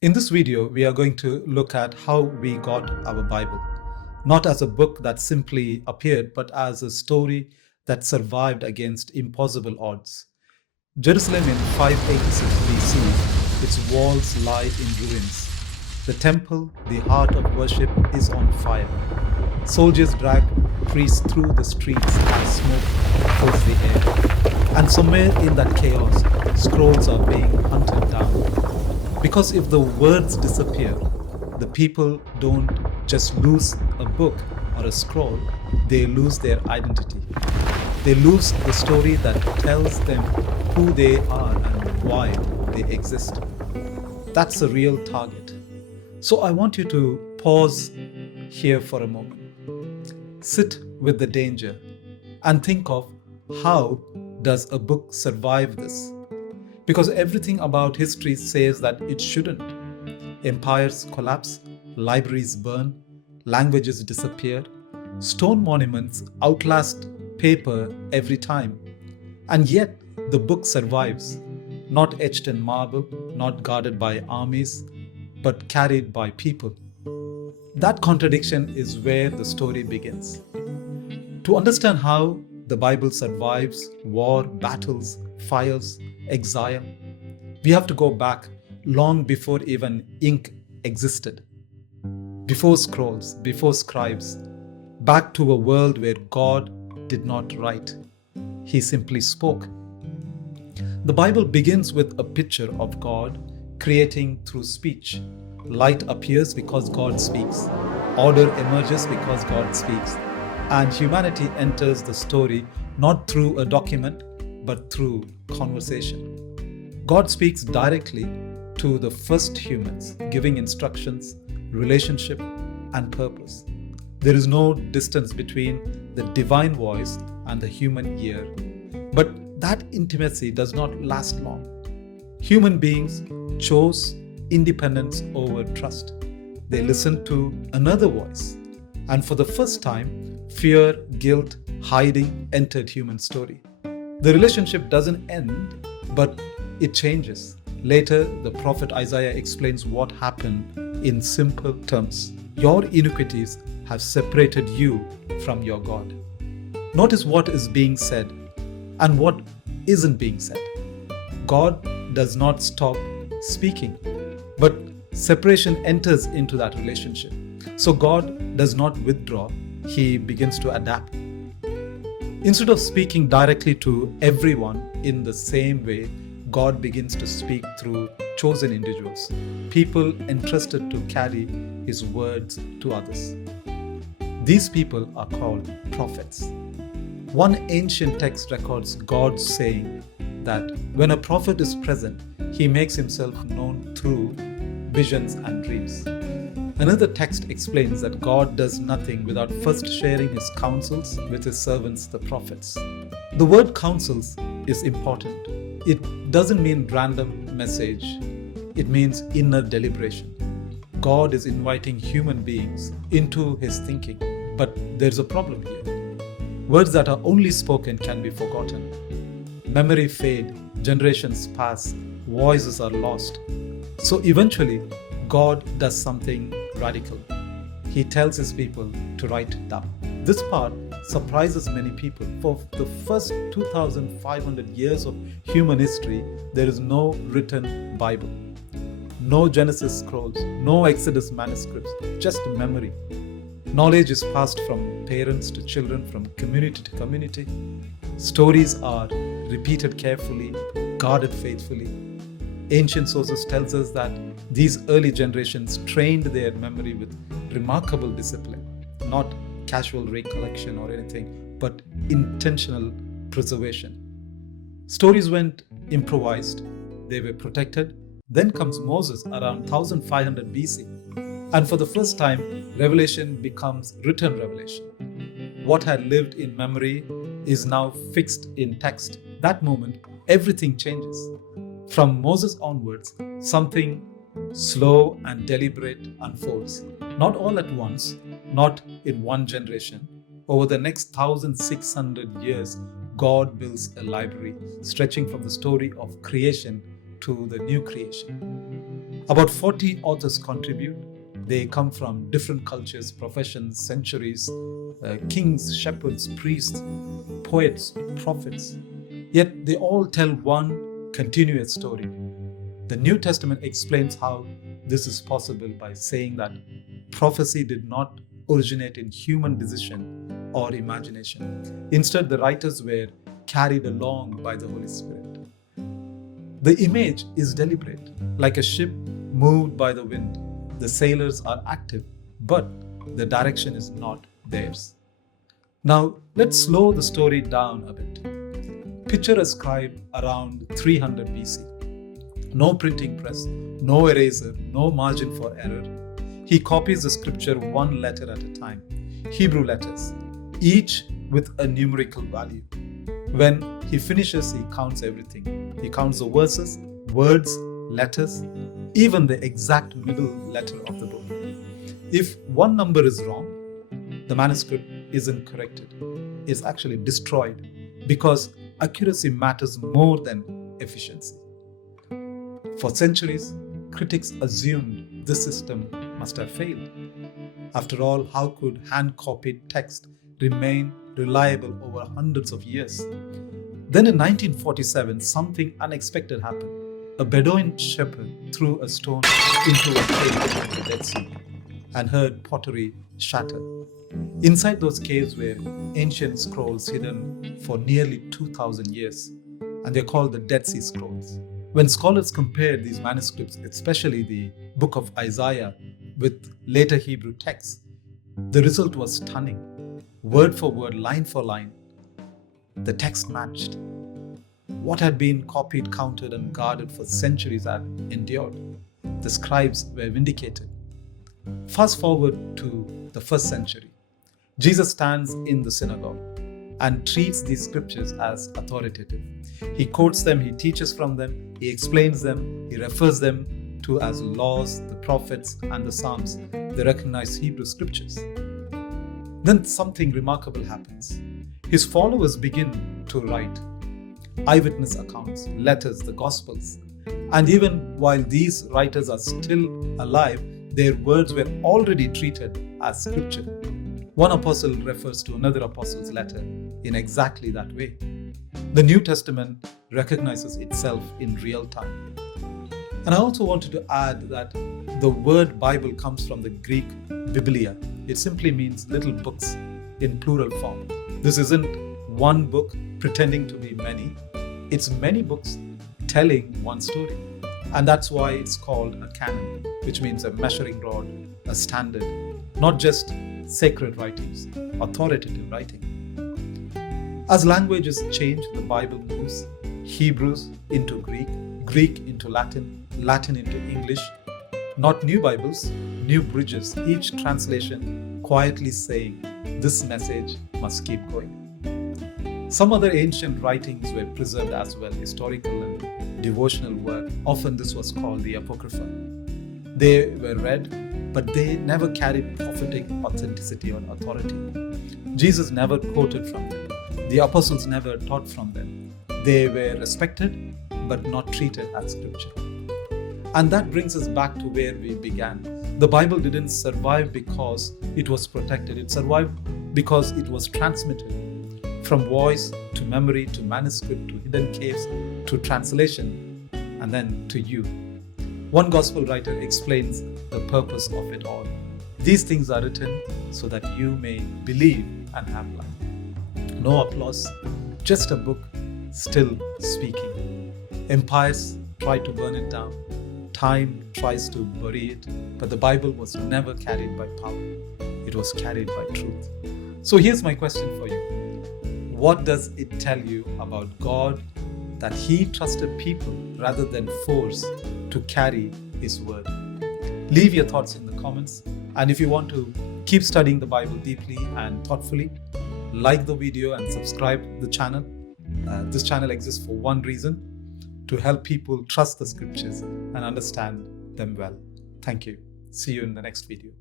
In this video, we are going to look at how we got our Bible, not as a book that simply appeared, but as a story that survived against impossible odds. Jerusalem in 586 BC, its walls lie in ruins. The temple, the heart of worship, is on fire. Soldiers drag priests through the streets as smoke fills the air. And somewhere in that chaos, scrolls are being hunted down. Because if the words disappear, the people don't just lose a book or a scroll, they lose their identity. They lose the story that tells them who they are and why they exist. That's the real target. So I want you to pause here for a moment. Sit with the danger and think of how does a book survive this? Because everything about history says that it shouldn't. Empires collapse, libraries burn, languages disappear, stone monuments outlast paper every time. And yet the book survives, not etched in marble, not guarded by armies, but carried by people. That contradiction is where the story begins. To understand how the Bible survives war, battles, fires, exile, we have to go back long before even ink existed, before scrolls, before scribes, back to a world where God did not write. He simply spoke. The Bible begins with a picture of God creating through speech. Light appears because God speaks. Order emerges because God speaks. And humanity enters the story not through a document, but through conversation. God speaks directly to the first humans, giving instructions, relationship, and purpose. There is no distance between the divine voice and the human ear. But that intimacy does not last long. Human beings chose independence over trust. They listened to another voice. And for the first time, fear, guilt, hiding entered human story. The relationship doesn't end, but it changes. Later, the prophet Isaiah explains what happened in simple terms. Your iniquities have separated you from your God. Notice what is being said and what isn't being said. God does not stop speaking, but separation enters into that relationship. So God does not withdraw, He begins to adapt. Instead of speaking directly to everyone in the same way, God begins to speak through chosen individuals, people entrusted to carry His words to others. These people are called prophets. One ancient text records God saying that when a prophet is present, he makes himself known through visions and dreams. Another text explains that God does nothing without first sharing His counsels with His servants, the prophets. The word counsels is important. It doesn't mean random message. It means inner deliberation. God is inviting human beings into His thinking. But there's a problem here. Words that are only spoken can be forgotten. Memory fades, generations pass, voices are lost. So eventually, God does something radical. He tells His people to write it down. This part surprises many people. For the first 2,500 years of human history, there is no written Bible. No Genesis scrolls, no Exodus manuscripts, just memory. Knowledge is passed from parents to children, from community to community. Stories are repeated carefully, guarded faithfully. Ancient sources tells us that these early generations trained their memory with remarkable discipline, not casual recollection or anything, but intentional preservation. Stories went improvised, they were protected. Then comes Moses around 1500 BC. And for the first time, revelation becomes written revelation. What had lived in memory is now fixed in text. That moment, everything changes. From Moses onwards, something slow and deliberate unfolds. Not all at once, not in one generation. Over the next 1,600 years, God builds a library stretching from the story of creation to the new creation. About 40 authors contribute. They come from different cultures, professions, centuries, kings, shepherds, priests, poets, prophets. Yet they all tell one continuous story. The New Testament explains how this is possible by saying that prophecy did not originate in human decision or imagination. Instead, the writers were carried along by the Holy Spirit. The image is deliberate, like a ship moved by the wind. The sailors are active, but the direction is not theirs. Now, let's slow the story down a bit. Picture a scribe around 300 BC. No printing press, no eraser, no margin for error. He copies the scripture one letter at a time, Hebrew letters, each with a numerical value. When he finishes, he counts everything. He counts the verses, words, letters, even the exact middle letter of the book. If one number is wrong, the manuscript isn't corrected. It's actually destroyed because accuracy matters more than efficiency. For centuries, critics assumed this system must have failed. After all, how could hand-copied text remain reliable over hundreds of years? Then in 1947, something unexpected happened. A Bedouin shepherd threw a stone into a cave in the Dead Sea and heard pottery shatter. Inside those caves were ancient scrolls hidden for nearly 2,000 years, and they're called the Dead Sea Scrolls. When scholars compared these manuscripts, especially the book of Isaiah, with later Hebrew texts, the result was stunning. Word for word, line for line, the text matched. What had been copied, counted, and guarded for centuries had endured. The scribes were vindicated. Fast forward to the first century. Jesus stands in the synagogue and treats these scriptures as authoritative. He quotes them, he teaches from them, he explains them, he refers them to as laws, the prophets, and the Psalms, the recognized Hebrew scriptures. Then something remarkable happens. His followers begin to write eyewitness accounts, letters, the Gospels. And even while these writers are still alive, their words were already treated as scripture. One apostle refers to another apostle's letter in exactly that way. The New Testament recognizes itself in real time. And I also wanted to add that the word Bible comes from the Greek biblia. It simply means little books in plural form. This isn't one book pretending to be many. It's many books telling one story. And that's why it's called a canon, which means a measuring rod, a standard, not just sacred writings, authoritative writing. As languages change, the Bible moves Hebrews into Greek, Greek into Latin, Latin into English. Not new Bibles, new bridges, each translation quietly saying, this message must keep going. Some other ancient writings were preserved as well, historical and devotional work. Often this was called the Apocrypha. They were read, but they never carried prophetic authenticity or authority. Jesus never quoted from them. The apostles never taught from them. They were respected, but not treated as scripture. And that brings us back to where we began. The Bible didn't survive because it was protected. It survived because it was transmitted. From voice to memory to manuscript to hidden caves to translation and then to you. One gospel writer explains the purpose of it all. These things are written so that you may believe and have life. No applause, just a book still speaking. Empires try to burn it down. Time tries to bury it. But the Bible was never carried by power. It was carried by truth. So here's my question for you. What does it tell you about God that He trusted people rather than force to carry His word? Leave your thoughts in the comments. And if you want to keep studying the Bible deeply and thoughtfully, like the video and subscribe to the channel. This channel exists for one reason, to help people trust the scriptures and understand them well. Thank you. See you in the next video.